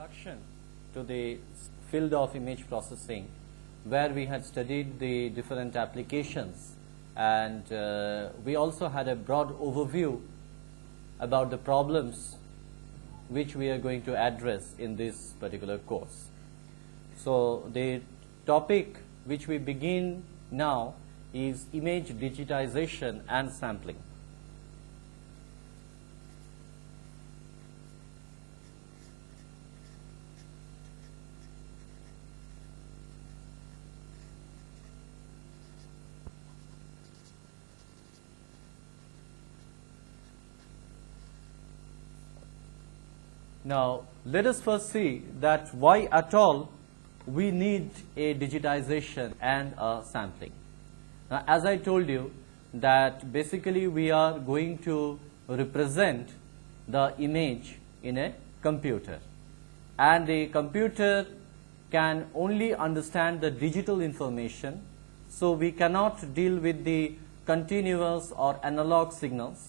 introduction to the field of image processing, where we had studied the different applications, and we also had a broad overview about the problems which we are going to address in this particular course. So the topic which we begin now is image digitization and sampling. Now, let us first see that why at all we need a digitization and a sampling. Now, as I told you that basically we are going to represent the image in a computer, and the computer can only understand the digital information, so we cannot deal with the continuous or analog signals,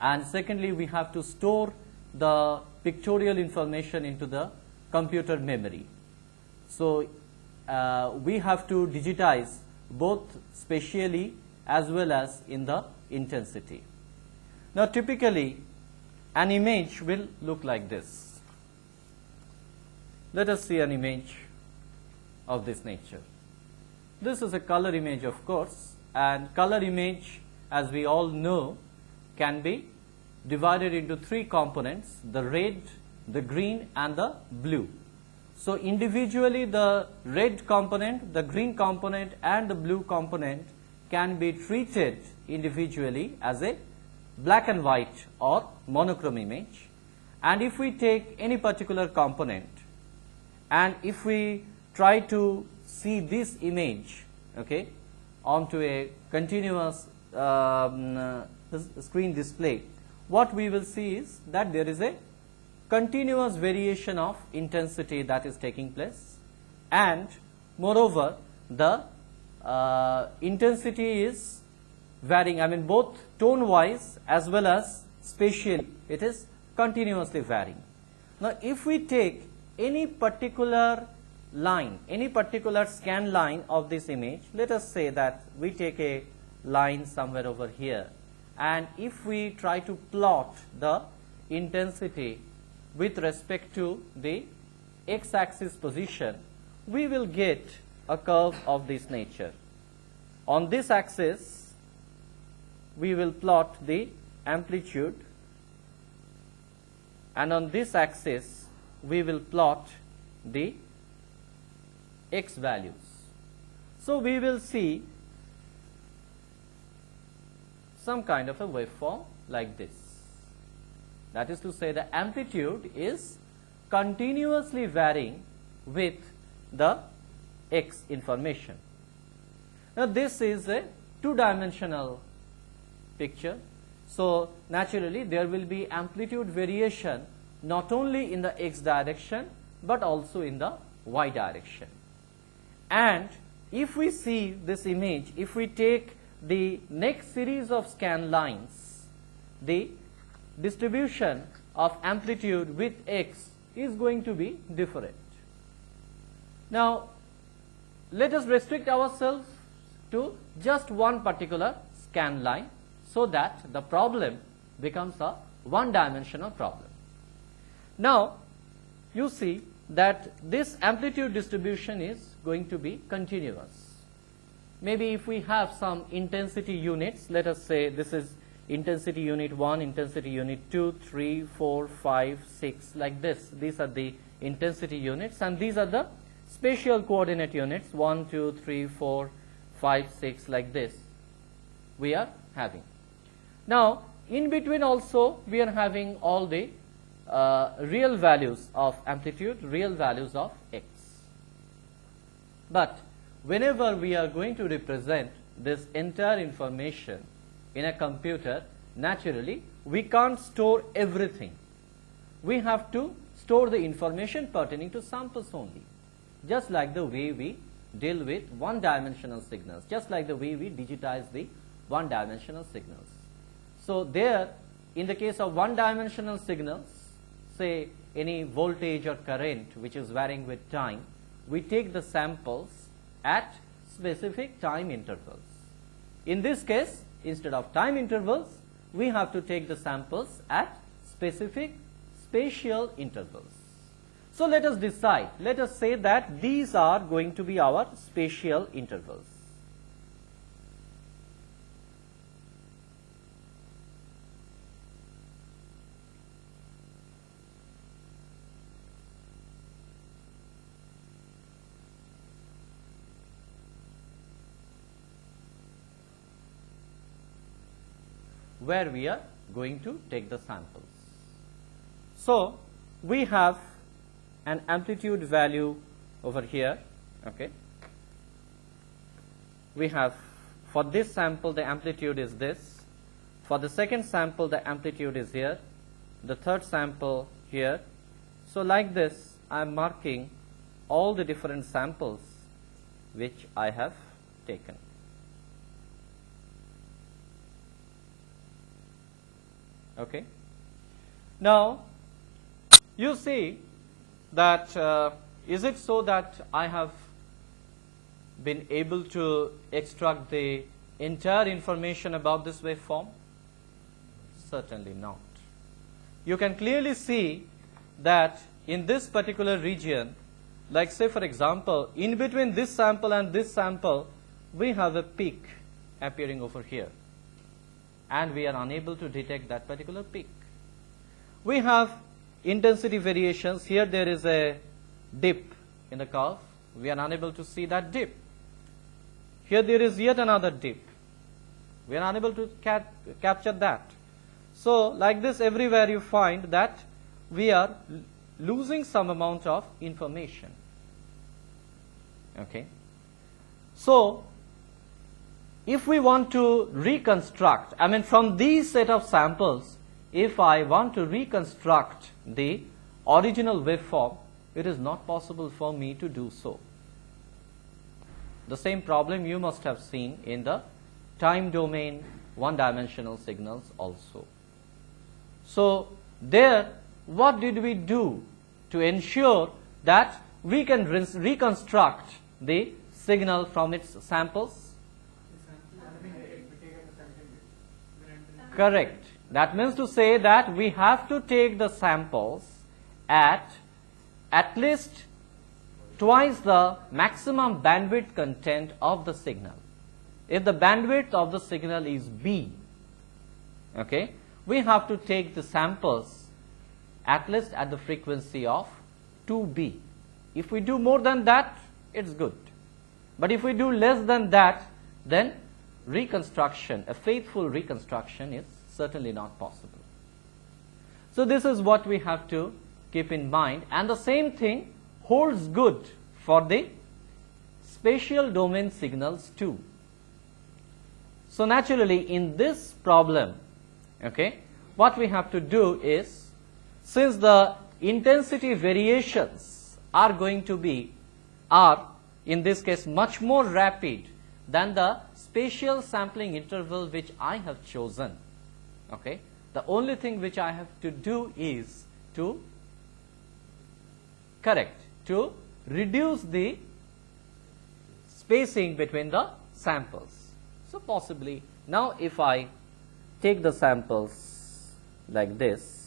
and secondly we have to store the pictorial information into the computer memory. So we have to digitize both spatially as well as in the intensity. Now typically an image will look like this. Let us see an image of this nature. This is a color image, of course, and color image, as we all know, can be divided into three components: the red, the green and the blue. So individually the red component, the green component and the blue component can be treated individually as a black and white or monochrome image. And if we take any particular component and if we try to see this image, okay, onto a continuous screen display, what we will see is that there is a continuous variation of intensity that is taking place, and moreover the intensity is varying, I mean both tone wise as well as spatially it is continuously varying. Now if we take any particular line, any particular scan line of this image, let us say that we take a line somewhere over here, and if we try to plot the intensity with respect to the x-axis position, we will get a curve of this nature. On this axis we will plot the amplitude, and on this axis we will plot the x values. So we will see some kind of a waveform like this. That is to say, the amplitude is continuously varying with the x information. Now this is a two-dimensional picture, so naturally there will be amplitude variation not only in the x direction but also in the y direction. And if we see this image, if we take the next series of scan lines, the distribution of amplitude with x is going to be different. Now let us restrict ourselves to just one particular scan line so that the problem becomes a one-dimensional problem. Now you see that this amplitude distribution is going to be continuous. Maybe if we have some intensity units, let us say this is intensity unit 1, intensity unit 2, 3, 4, 5, 6, like this. These are the intensity units, and these are the spatial coordinate units 1, 2, 3, 4, 5, 6, like this we are having. Now in between also we are having all the real values of amplitude, real values of x. But whenever we are going to represent this entire information in a computer, naturally we can't store everything. We have to store the information pertaining to samples only, just like the way we deal with one-dimensional signals, just like the way we digitize the one-dimensional signals. So there, in the case of one-dimensional signals, say any voltage or current which is varying with time, we take the samples at specific time intervals. In this case, instead of time intervals, we have to take the samples at specific spatial intervals. So let us decide, let us say that these are going to be our spatial intervals. Where we are going to take the samples. So we have an amplitude value over here. Okay. We have, for this sample the amplitude is this. For the second sample the amplitude is here. The third sample here. So like this I am marking all the different samples which I have taken. Okay. Now you see that is it so that I have been able to extract the entire information about this waveform? Certainly not. You can clearly see that in this particular region, like say for example, in between this sample and this sample, we have a peak appearing over here, and we are unable to detect that particular peak. We have intensity variations. Here there is a dip in the curve. We are unable to see that dip. Here there is yet another dip. We are unable to capture that. So like this everywhere you find that we are losing some amount of information. Okay. So if we want to reconstruct, I mean from these set of samples, if I want to reconstruct the original waveform, it is not possible for me to do so. The same problem you must have seen in the time domain one-dimensional signals also. So there, what did we do to ensure that we can reconstruct the signal from its samples? Correct. That means to say that we have to take the samples at least twice the maximum bandwidth content of the signal. If the bandwidth of the signal is B, okay, we have to take the samples at least at the frequency of 2B. If we do more than that, it's good. But if we do less than that, then reconstruction, a faithful reconstruction, is certainly not possible. So this is what we have to keep in mind, and the same thing holds good for the spatial domain signals too. So naturally in this problem, okay, what we have to do is, since the intensity variations are going to be, in this case much more rapid than the spatial sampling interval which I have chosen, okay, the only thing which I have to do is to reduce the spacing between the samples. So possibly now if I take the samples like this,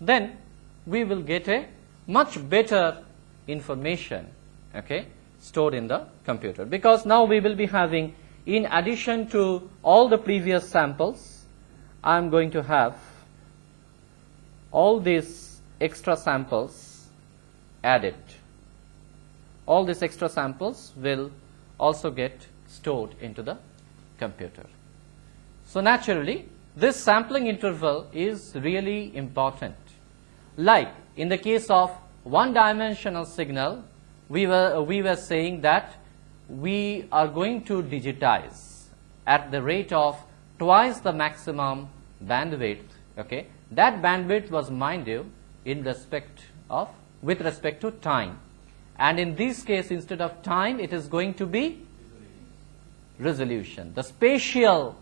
then we will get a much better information, okay, stored in the computer, because now we will be having, in addition to all the previous samples, I am going to have all these extra samples added. All these extra samples will also get stored into the computer. So naturally this sampling interval is really important. Like in the case of one-dimensional signal, we were saying that we are going to digitize at the rate of twice the maximum bandwidth, okay, that bandwidth was, mind you, with respect to time. And in this case, instead of time, it is going to be resolution, the spatial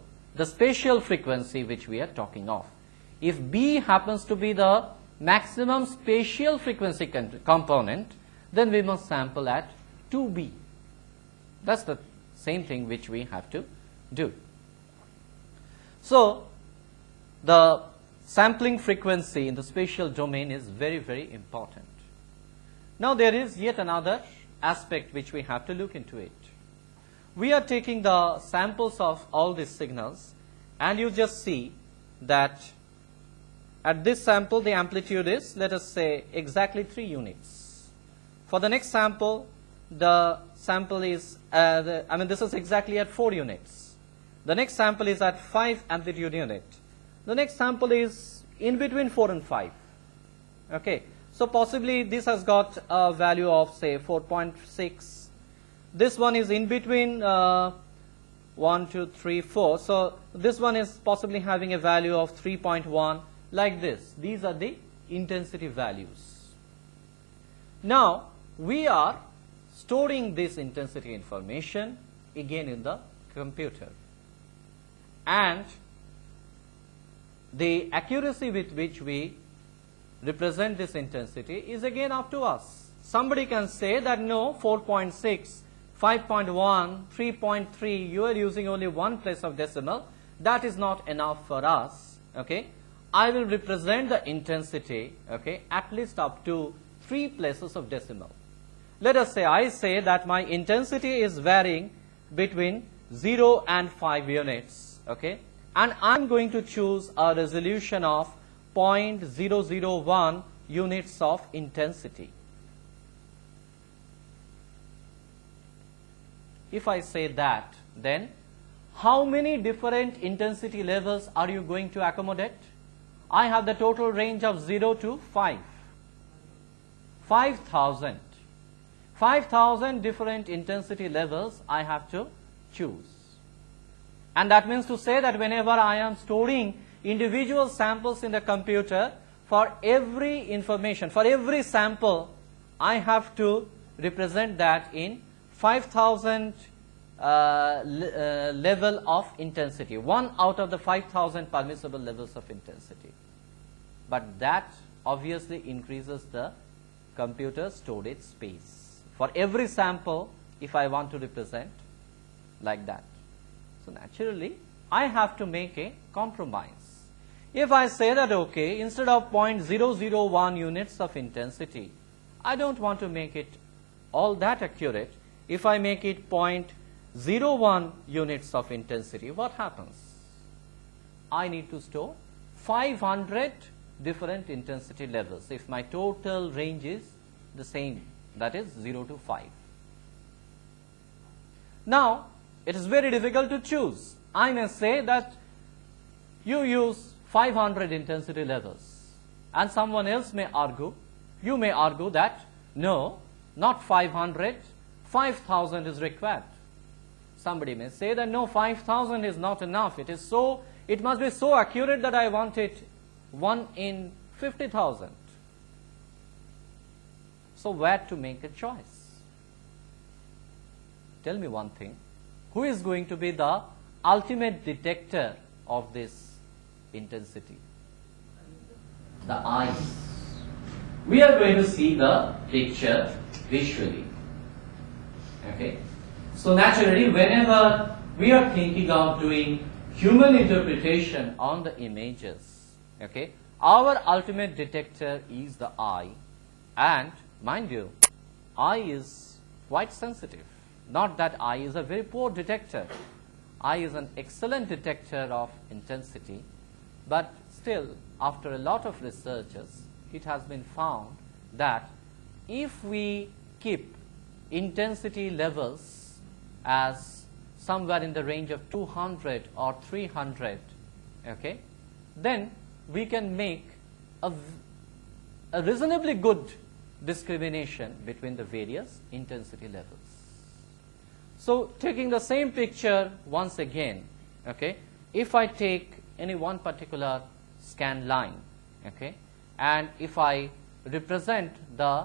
frequency which we are talking of. If B happens to be the maximum spatial frequency component, then we must sample at 2B. That's the same thing which we have to do. So the sampling frequency in the spatial domain is very, very important. Now there is yet another aspect which we have to look into it. We are taking the samples of all these signals, and you just see that at this sample the amplitude is, let us say, exactly 3 units. For the next sample, the sample is, this is exactly at 4 units. The next sample is at 5 amplitude unit. The next sample is in between 4 and 5. Okay. So possibly this has got a value of, say, 4.6. This one is in between 1, 2, 3, 4. So this one is possibly having a value of 3.1, like this. These are the intensity values. Now we are storing this intensity information again in the computer, and the accuracy with which we represent this intensity is again up to us. Somebody can say that no, 4.6, 5.1, 3.3, you are using only one place of decimal. That is not enough for us. Okay, I will represent the intensity, okay, at least up to 3 places of decimal. Let us say I say that my intensity is varying between 0 and 5 units, okay, and I'm going to choose a resolution of 0.001 units of intensity. If I say that, then how many different intensity levels are you going to accommodate? I have the total range of 0 to 5. 5,000. 5,000 different intensity levels I have to choose. And that means to say that whenever I am storing individual samples in the computer, for every information, for every sample, I have to represent that in 5,000 level of intensity, 1 out of the 5,000 permissible levels of intensity. But that obviously increases the computer storage space. For every sample, if I want to represent like that. So naturally, I have to make a compromise. If I say that, okay, instead of 0.001 units of intensity, I don't want to make it all that accurate. If I make it 0.01 units of intensity, what happens? I need to store 500 different intensity levels if my total range is the same, that is 0 to 5. Now, it is very difficult to choose. I may say that you use 500 intensity levels, and someone else may argue, you may argue that no, not 500, 5,000 is required. Somebody may say that no, 5,000 is not enough. It must be so accurate that I want it 1 in 50,000. So where to make a choice? Tell me one thing. Who is going to be the ultimate detector of this intensity? The eyes. We are going to see the picture visually. Okay. So naturally, whenever we are thinking of doing human interpretation on the images, okay, our ultimate detector is the eye, and mind you, eye is quite sensitive. Not that eye is a very poor detector. Eye is an excellent detector of intensity, but still, after a lot of researches, it has been found that if we keep intensity levels as somewhere in the range of 200 or 300, okay, then we can make a reasonably good discrimination between the various intensity levels. So taking the same picture once again, okay, if I take any one particular scan line, okay, and if I represent the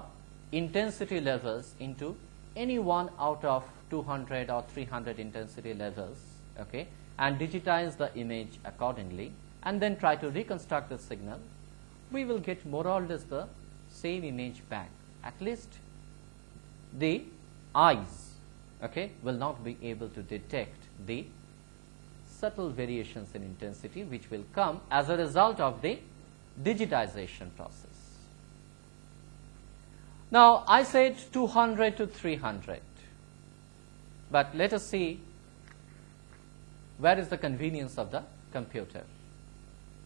intensity levels into any one out of 200 or 300 intensity levels, okay, and digitize the image accordingly, and then try to reconstruct the signal, we will get more or less the same image back. At least the eyes, okay, will not be able to detect the subtle variations in intensity which will come as a result of the digitization process. Now, I said 200 to 300, but let us see where is the convenience of the computer.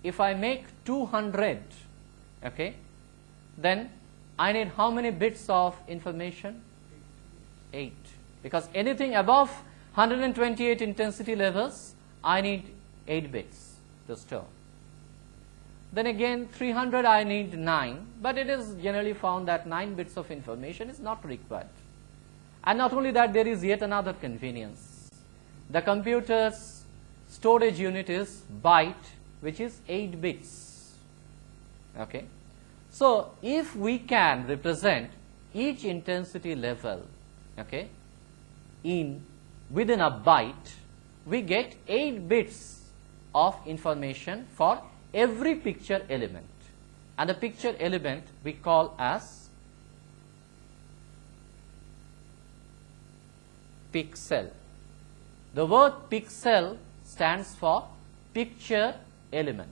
If I make 200, okay, then I need how many bits of information? 8. Because anything above 128 intensity levels, I need 8 bits to store. Then again 300 I need 9, but it is generally found that 9 bits of information is not required. And not only that, there is yet another convenience. The computer's storage unit is byte, which is 8 bits. Okay. So, if we can represent each intensity level, okay, within a byte, we get 8 bits of information for every picture element, and the picture element we call as pixel. The word pixel stands for picture element.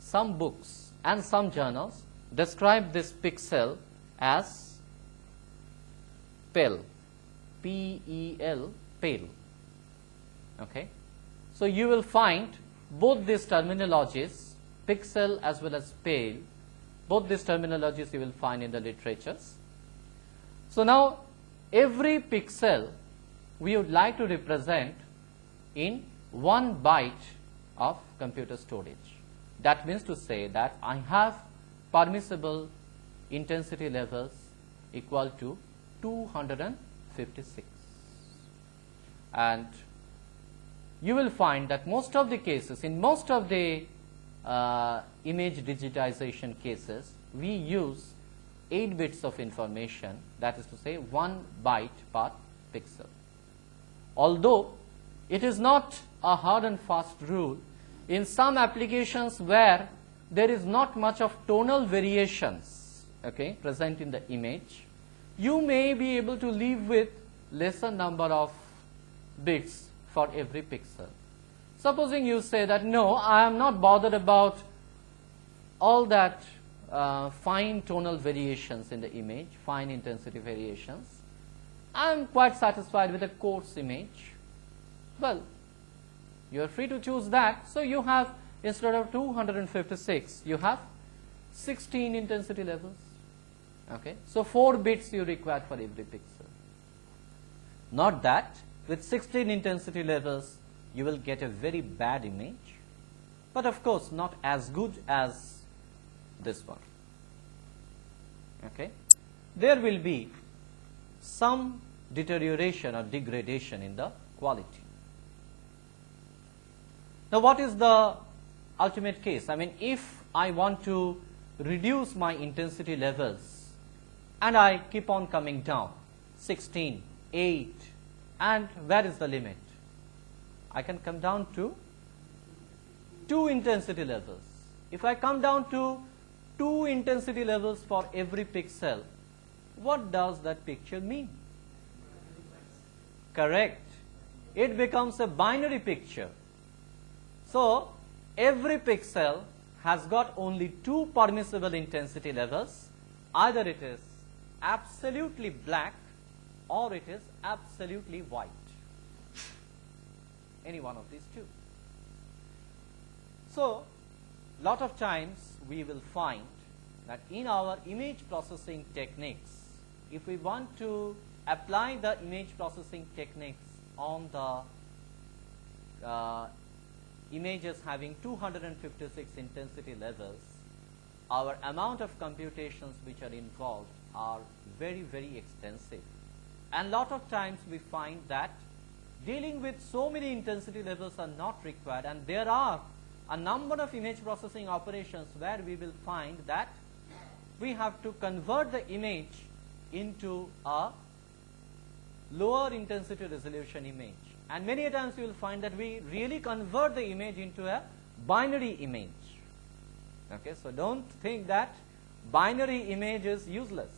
Some books and some journals describe this pixel as pel, P-E-L, pale. Okay. So, you will find both these terminologies, pixel as well as pale, both these terminologies you will find in the literatures. So, now every pixel we would like to represent in 1 byte of computer storage. That means to say that I have permissible intensity levels equal to 256, and you will find that most of the cases, in most of the image digitization cases, we use 8 bits of information, that is to say 1 byte per pixel. Although it is not a hard and fast rule, in some applications where there is not much of tonal variations, okay, present in the image, you may be able to live with lesser number of bits for every pixel. Supposing you say that no, I am not bothered about all that fine tonal variations in the image, fine intensity variations. I am quite satisfied with a coarse image. Well, you are free to choose that. So, you have, instead of 256, you have 16 intensity levels. Okay. So, 4 bits you require for every pixel. Not that with 16 intensity levels you will get a very bad image, but of course not as good as this one. Okay. There will be some deterioration or degradation in the quality. Now, what is the ultimate case? I mean, if I want to reduce my intensity levels and I keep on coming down, 16, 8, and where is the limit? I can come down to 2 intensity levels. If I come down to 2 intensity levels for every pixel, what does that picture mean? Correct. It becomes a binary picture. So, every pixel has got only 2 permissible intensity levels. Either it is absolutely black or it is absolutely white. Any one of these 2. So, lot of times we will find that in our image processing techniques, if we want to apply the image processing techniques on the images having 256 intensity levels, our amount of computations which are involved are very, very extensive. And lot of times we find that dealing with so many intensity levels are not required, and there are a number of image processing operations where we will find that we have to convert the image into a lower intensity resolution image. And many a times you will find that we really convert the image into a binary image. Okay, so don't think that binary image is useless.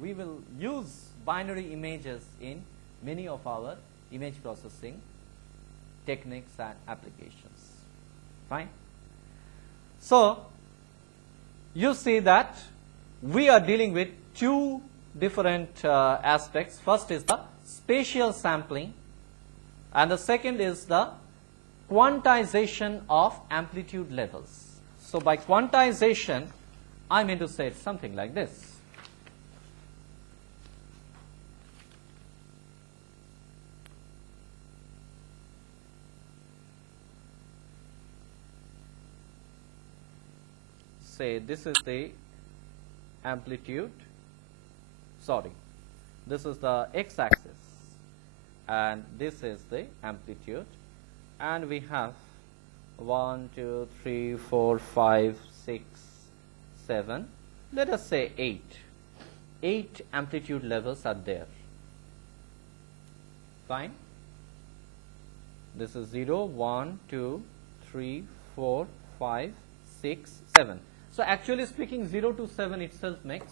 We will use binary images in many of our image processing techniques and applications. Fine. So you see that we are dealing with two different aspects. First is the spatial sampling, and the second is the quantization of amplitude levels. So by quantization, I mean to say something like this. Say this is the amplitude, sorry, this is the x-axis and this is the amplitude, and we have 1, 2, 3, 4, 5, 6, 7, let us say 8 amplitude levels are there. Fine. This is 0, 1, 2, 3, 4, 5, 6, 7. So actually speaking, 0 to 7 itself makes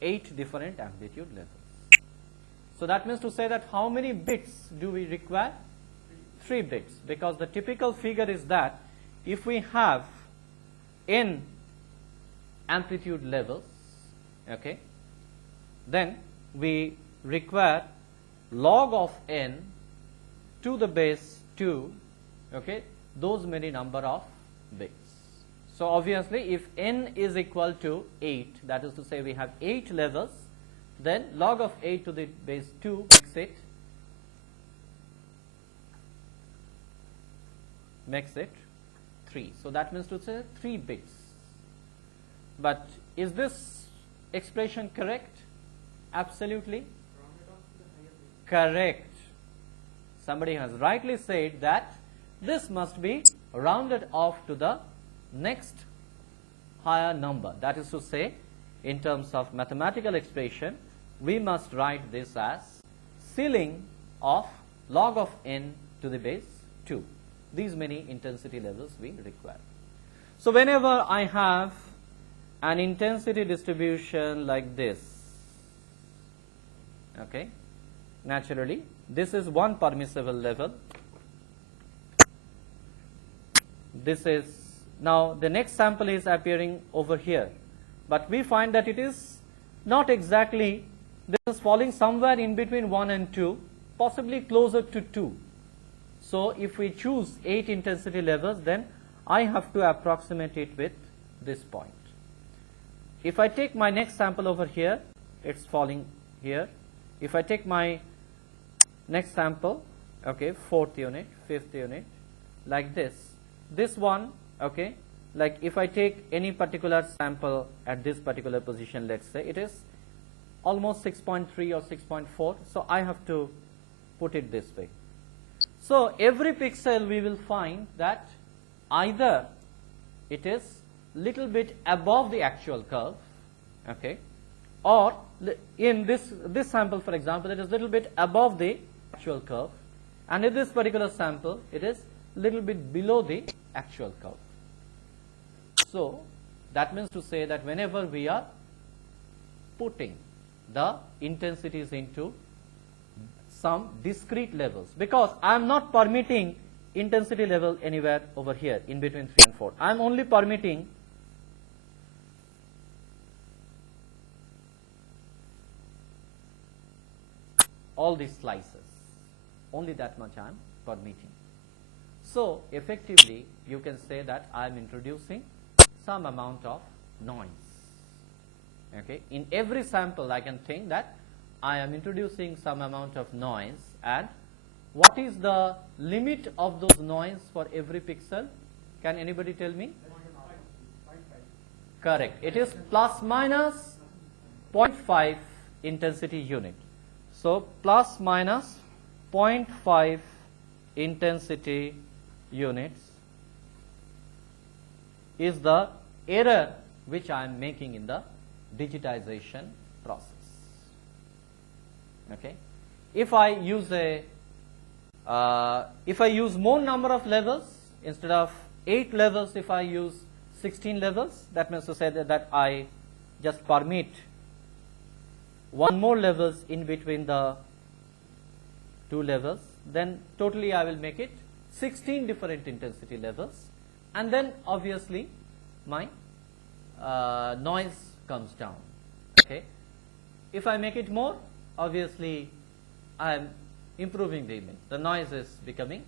8 different amplitude levels. So that means to say that how many bits do we require? 3 bits, because the typical figure is that if we have n amplitude levels, okay, then we require log of n to the base 2, okay, those many number of bits. So obviously if n is equal to 8, that is to say we have 8 levels, then log of 8 to the base 2 makes it 3. So that means to say 3 bits. But is this expression correct? Absolutely correct. Somebody has rightly said that this must be rounded off to the next higher number. That is to say, in terms of mathematical expression, we must write this as ceiling of log of n to the base 2. These many intensity levels we require. So whenever I have an intensity distribution like this, okay, naturally this is one permissible level. This is, now the next sample is appearing over here, but we find that it is not exactly, this is falling somewhere in between 1 and 2, possibly closer to 2. So if we choose 8 intensity levels, then I have to approximate it with this point. If I take my next sample over here, it's falling here. If I take my next sample, okay, 4th unit, 5th unit, like this one, okay, like if I take any particular sample at this particular position, let's say it is almost 6.3 or 6.4, so I have to put it this way. So every pixel we will find that either it is little bit above the actual curve, okay, or in this sample, for example, it is little bit above the actual curve, and in this particular sample it is little bit below the actual curve. So that means to say that whenever we are putting the intensities into some discrete levels, because I am not permitting intensity level anywhere over here in between 3 and 4. I am only permitting all these slices, only that much I am permitting. So effectively you can say that I am introducing some amount of noise. Okay, in every sample I can think that I am introducing some amount of noise, and what is the limit of those noise for every pixel? Can anybody tell me? Correct. It is plus minus 0.5 intensity unit. So plus minus 0.5 intensity units is the error which I am making in the digitization process. Okay. If I use more number of levels, instead of 8 levels, if I use 16 levels, that means to say that I just permit one more levels in between the 2 levels, then totally I will make it 16 different intensity levels, and then obviously my noise comes down. Okay. If I make it more, obviously I am improving the image. The noise is becoming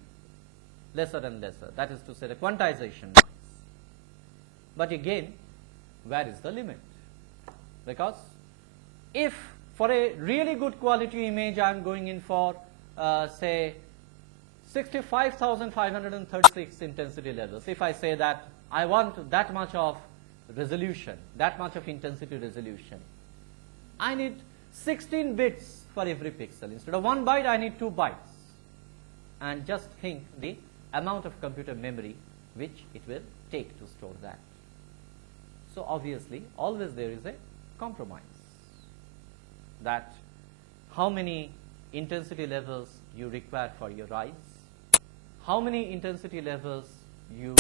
lesser and lesser. That is to say the quantization noise. But again, where is the limit? Because if for a really good quality image I am going in for say 65,536 intensity levels, if I say that I want that much of resolution, that much of intensity resolution, I need 16 bits for every pixel. Instead of 1 byte, I need 2 bytes. And just think the amount of computer memory which it will take to store that. So obviously, always there is a compromise, that how many intensity levels you require for your eyes, how many intensity levels you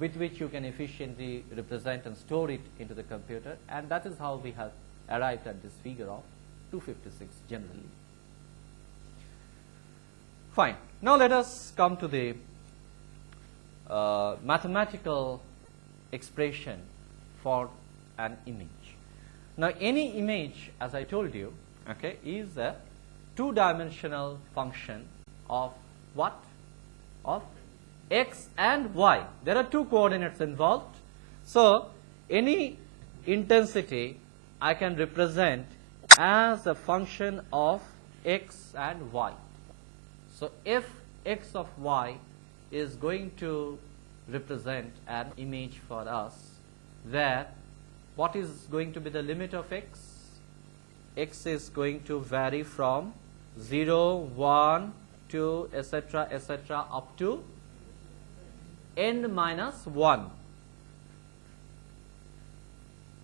with which you can efficiently represent and store it into the computer, and that is how we have arrived at this figure of 256 generally. Fine. Now let us come to the mathematical expression for an image. Now any image, as I told you, okay, is a two-dimensional function of what? Of x and y. There are two coordinates involved. So any intensity I can represent as a function of x and y. So if x of y is going to represent an image for us, where what is going to be the limit of x? X is going to vary from 0, 1, 2, etc., etc., up to n minus 1.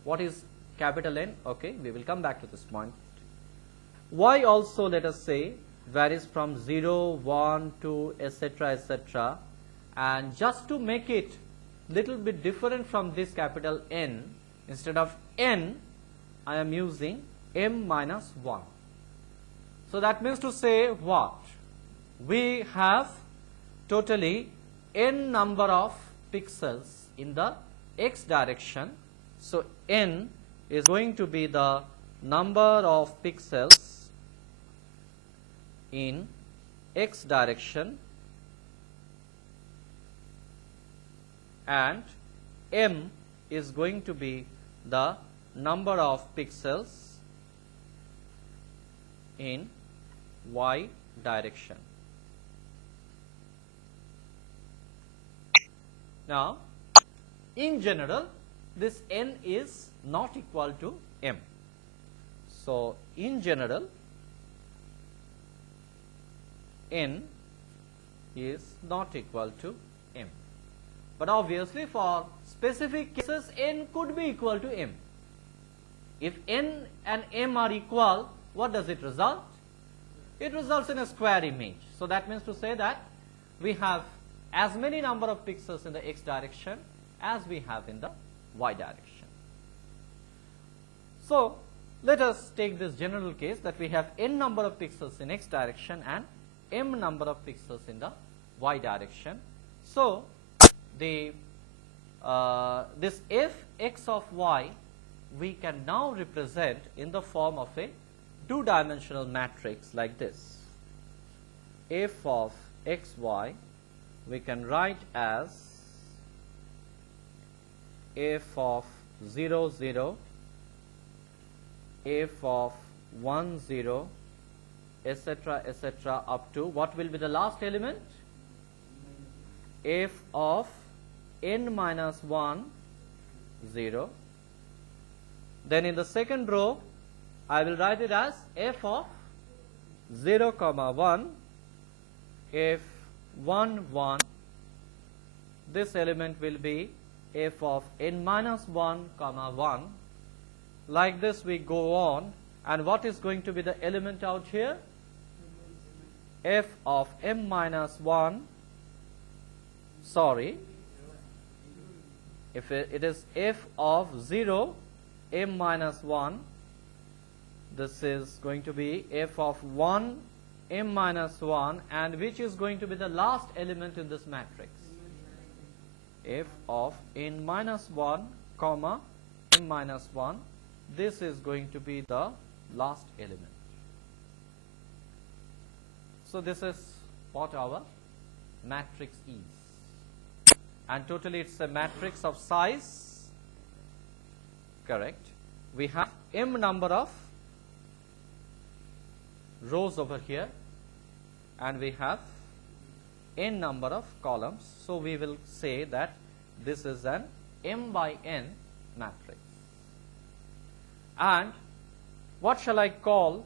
What is capital N? Okay, we will come back to this point. Y also, let us say, varies from 0, 1, 2, etc., etc., and just to make it little bit different from this capital N, instead of n, I am using m minus 1. So that means to say what? We have totally n number of pixels in the x direction. So n is going to be the number of pixels in x direction, and m is going to be the number of pixels in y direction. Now, in general, this n is not equal to m. So, in general, n is not equal to m. But obviously, for specific cases, n could be equal to m. If n and m are equal, what does it result? It results in a square image. So that means to say that we have as many number of pixels in the x direction as we have in the y direction. So let us take this general case that we have n number of pixels in x direction and m number of pixels in the y direction. So the this f(x) of y we can now represent in the form of a two-dimensional matrix like this. F of xy we can write as f of 0, 0, f of 1, 0, etc., etc., up to what will be the last element? F of n minus 1, 0. Then in the second row, I will write it as f of 0, 1, f 1, 1. This element will be f of n minus 1 comma 1. Like this we go on, and what is going to be the element out here? F of m minus 1, sorry, if it is f of 0 m minus 1, this is going to be f of 1 m minus 1, and which is going to be the last element in this matrix? F of n minus 1 comma m minus 1, this is going to be the last element. So this is what our matrix is, and totally it's a matrix of size, correct. We have m number of rows over here, and we have n number of columns. So we will say that this is an m by n matrix. And what shall I call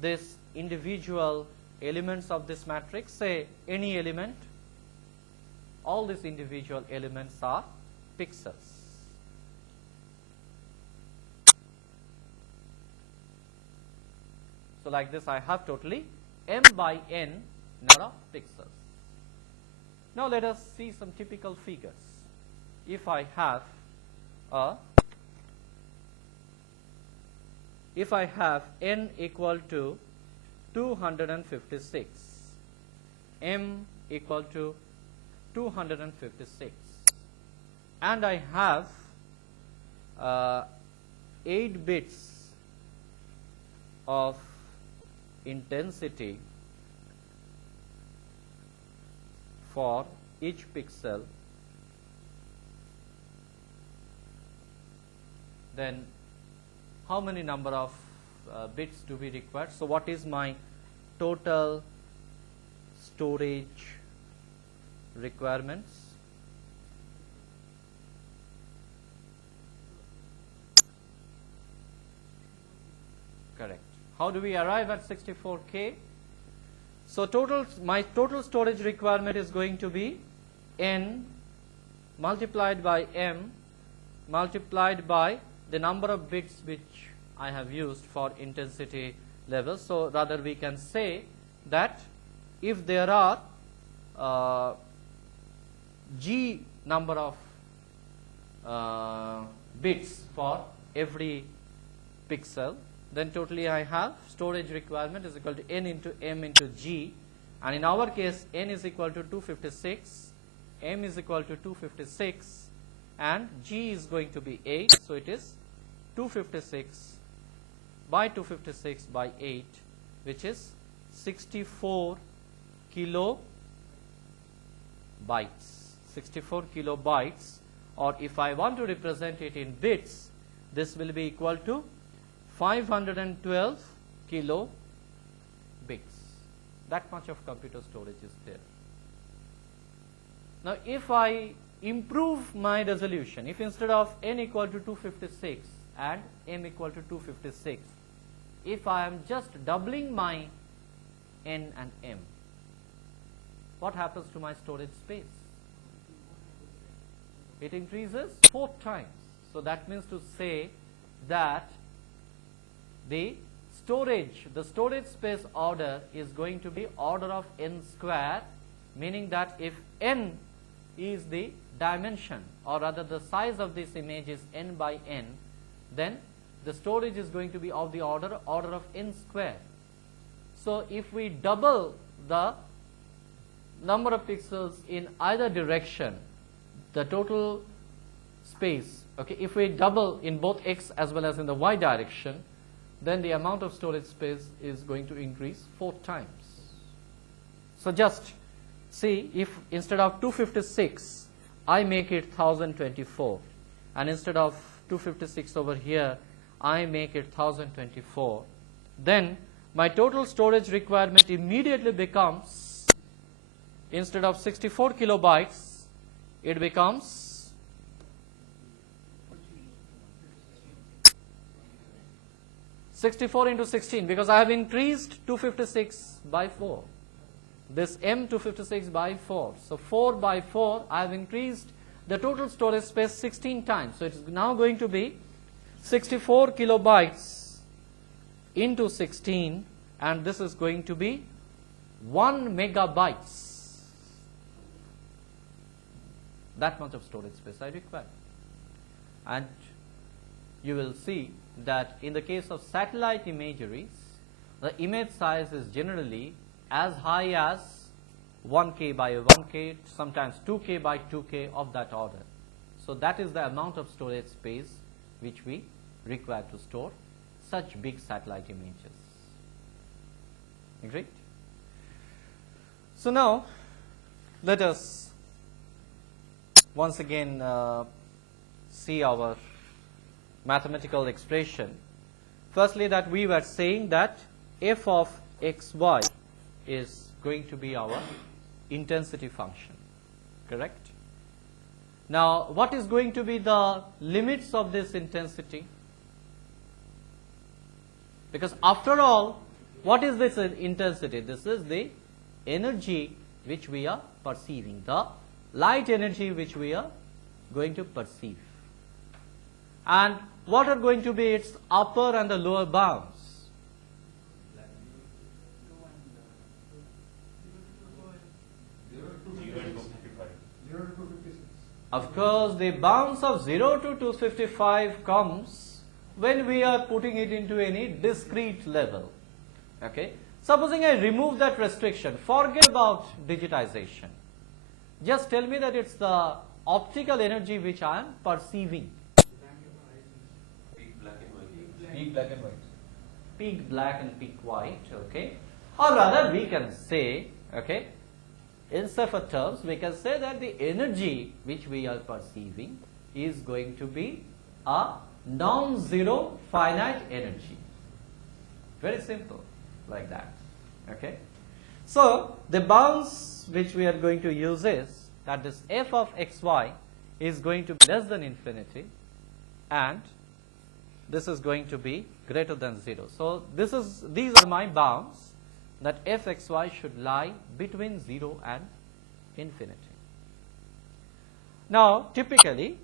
this individual elements of this matrix? Say any element. All these individual elements are pixels. So like this I have totally m by n number of pixels. Now let us see some typical figures. If I have n equal to 256, m equal to 256, and I have 8 bits of intensity for each pixel, then how many number of bits do we require? So what is my total storage requirements? Correct. How do we arrive at 64K? So my total storage requirement is going to be n multiplied by m multiplied by the number of bits which I have used for intensity level. So rather we can say that if there are g number of bits for every pixel, then totally I have storage requirement is equal to n into m into g, and in our case n is equal to 256, m is equal to 256, and g is going to be 8. So it is 256 by 256 by 8, which is 64 kilobytes. 64 kilobytes, or if I want to represent it in bits, this will be equal to 512 kilo bits. That much of computer storage is there. Now if I improve my resolution, if instead of n equal to 256 and m equal to 256, if I am just doubling my n and m, what happens to my storage space? It increases 4 times. So that means to say that the storage space order is going to be order of n square, meaning that if n is the dimension, or rather the size of this image is n by n, then the storage is going to be of the order of n square. So if we double the number of pixels in either direction, the total space, okay, if we double in both x as well as in the y direction, then the amount of storage space is going to increase 4 times. So just see, if instead of 256 I make it 1024, and instead of 256 over here I make it 1024, then my total storage requirement immediately becomes, instead of 64 kilobytes, it becomes 64 into 16, because I have increased 256 by 4. This m 256 by 4. So 4 by 4 I have increased the total storage space 16 times. So, it is now going to be 64 kilobytes into 16, and this is going to be 1 megabytes. That much of storage space I require. And you will see that in the case of satellite imageries, the image size is generally as high as 1K by 1K, sometimes 2K by 2K of that order. So, that is the amount of storage space which we require to store such big satellite images. Agreed? So, now let us once again see our mathematical expression. Firstly, that we were saying that f of xy is going to be our intensity function, correct? Now, what is going to be the limits of this intensity? Because after all, what is this intensity? This is the energy which we are perceiving, the light energy which we are going to perceive. And what are going to be its upper and the lower bounds? Of course, the bounds of 0 to 255 comes when we are putting it into any discrete level. Okay. Supposing I remove that restriction, forget about digitization. Just tell me that it's the optical energy which I am perceiving. Peak black and white. Peak black and white. Peak black and peak white, okay. Or rather we can say, okay, in safer terms, we can say that the energy which we are perceiving is going to be a non-zero finite energy. Very simple, like that. Okay. So, the bounds which we are going to use is that this f of xy is going to be less than infinity, and this is going to be greater than 0. So, these are my bounds, that fxy should lie between 0 and infinity. Now, typically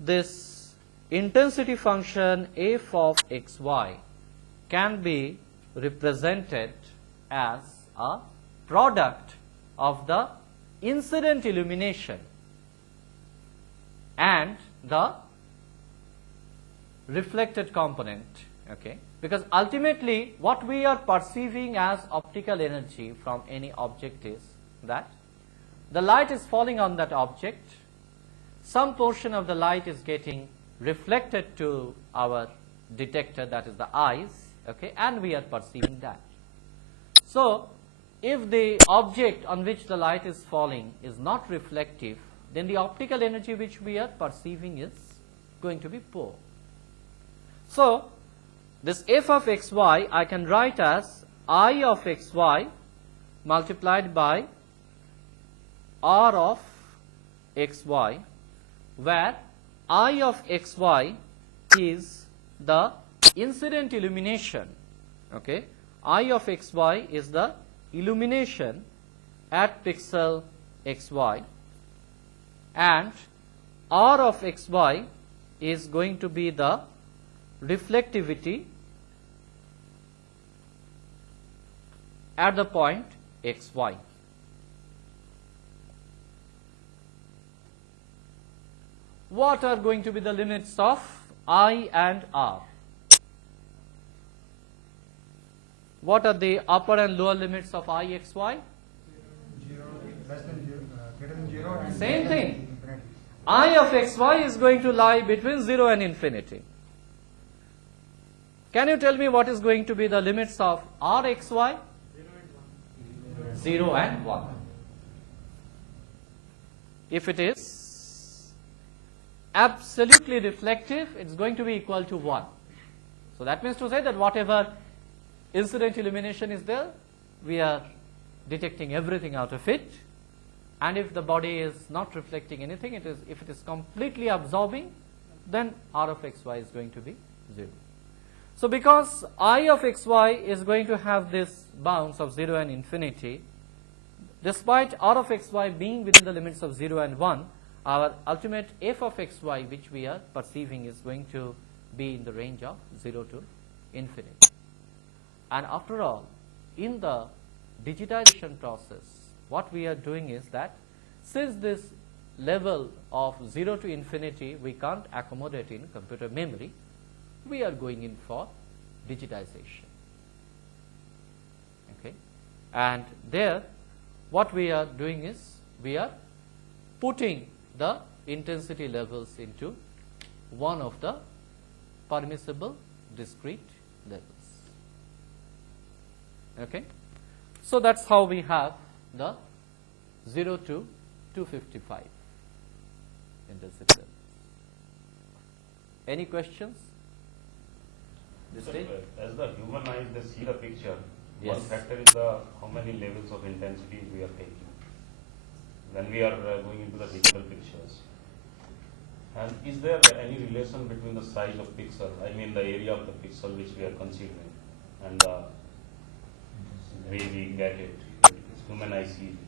this intensity function f of xy can be represented as a product of the incident illumination and the reflected component, okay. Because ultimately what we are perceiving as optical energy from any object is that the light is falling on that object, some portion of the light is getting reflected to our detector, that is the eyes, okay, and we are perceiving that. So, if the object on which the light is falling is not reflective, then the optical energy which we are perceiving is going to be poor. So, this f of xy I can write as I of xy multiplied by r of xy, where I of xy is the incident illumination, okay. I of xy is the illumination at pixel xy, and r of xy is going to be the reflectivity at the point xy. What are going to be the limits of I and R? What are the upper and lower limits of I xy? 0, less than 0, greater than 0 and Same thing. infinity. I of xy is going to lie between 0 and infinity. Can you tell me what is going to be the limits of R xy? 0 and 1. If it is absolutely reflective, it's going to be equal to 1. So that means to say that whatever incident illumination is there, we are detecting everything out of it. And if the body is not reflecting anything, if it is completely absorbing, then R of xy is going to be 0. So because I of xy is going to have this bounds of 0 and infinity, despite R of xy being within the limits of 0 and 1, our ultimate f of xy which we are perceiving is going to be in the range of 0 to infinity. And after all, in the digitization process, what we are doing is that since this level of 0 to infinity we can't accommodate in computer memory, we are going in for digitization. Okay. And there what we are doing is we are putting the intensity levels into one of the permissible discrete levels. Okay. So that's how we have the 0 to 255 intensity levels. Any questions? This Sir, stage? as the human eyes they see the picture, Yes. one factor is the how many levels of intensity we are taking when we are going into the digital pictures. And is there any relation between the size of pixel, I mean the area of the pixel which we are considering, and the way we get it, human eye sees it?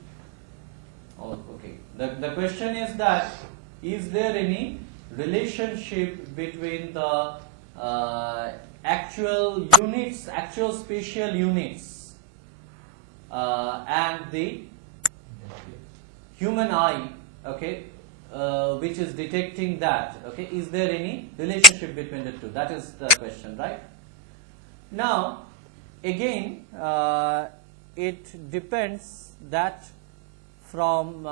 Oh, okay. The question is that is there any relationship between the actual units, actual spatial units and the human eye, okay, which is detecting that, okay, is there any relationship between the two? That is the question, right? Now, again, it depends that from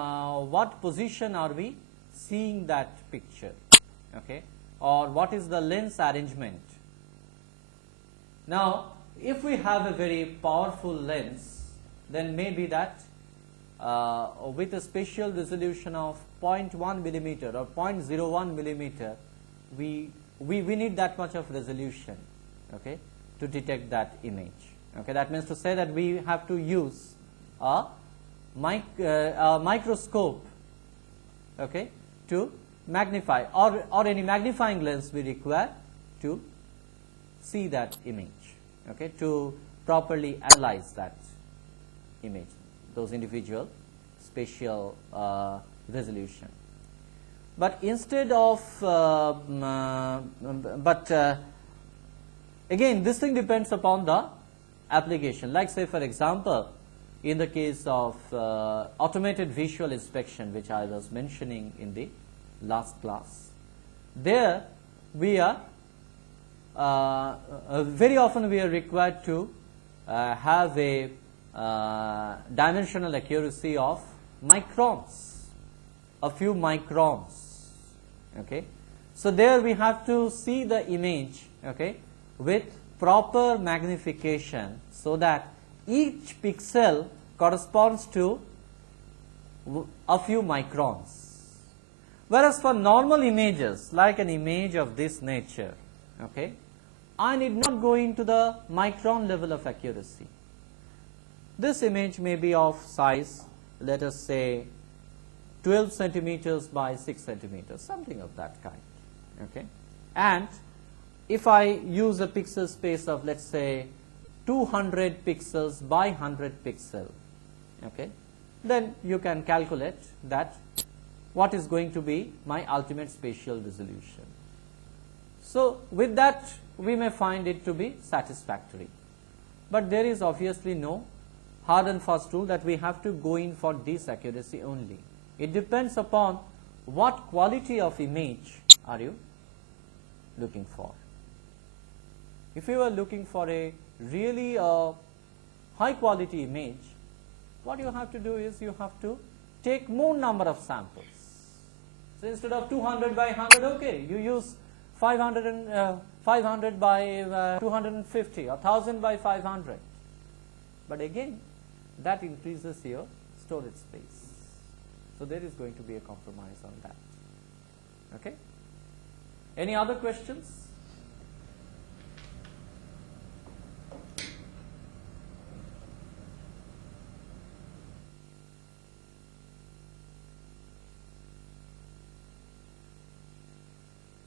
what position are we seeing that picture, okay, or what is the lens arrangement. Now, if we have a very powerful lens, then maybe that with a spatial resolution of 0.1 millimeter or 0.01 millimeter, we need that much of resolution, okay, to detect that image. Okay, that means to say that we have to use a microscope, okay, to magnify, or any magnifying lens we require to see that image, okay, to properly analyze that image, those individual spatial resolution. But instead of, again, this thing depends upon the application. Like say for example, in the case of automated visual inspection, which I was mentioning in the last class, there we are very often we are required to have a dimensional accuracy of microns, a few microns, okay. So there we have to see the image, okay, with proper magnification so that each pixel corresponds to a few microns. Whereas for normal images, like an image of this nature, okay, I need not go into the micron level of accuracy. This image may be of size, let us say 12 centimeters by 6 centimeters, something of that kind, okay. And if I use a pixel space of, let's say, 200 pixels by 100 pixel, okay, then you can calculate that what is going to be my ultimate spatial resolution. So with that we may find it to be satisfactory, but there is obviously no hard and fast rule that we have to go in for this accuracy only. It depends upon what quality of image are you looking for. If you are looking for a really high quality image, what you have to do is you have to take more number of samples. So instead of 200 by 100, okay, you use 500 by 250 or 1000 by 500. But again, that increases your storage space. So there is going to be a compromise on that. Okay. Any other questions?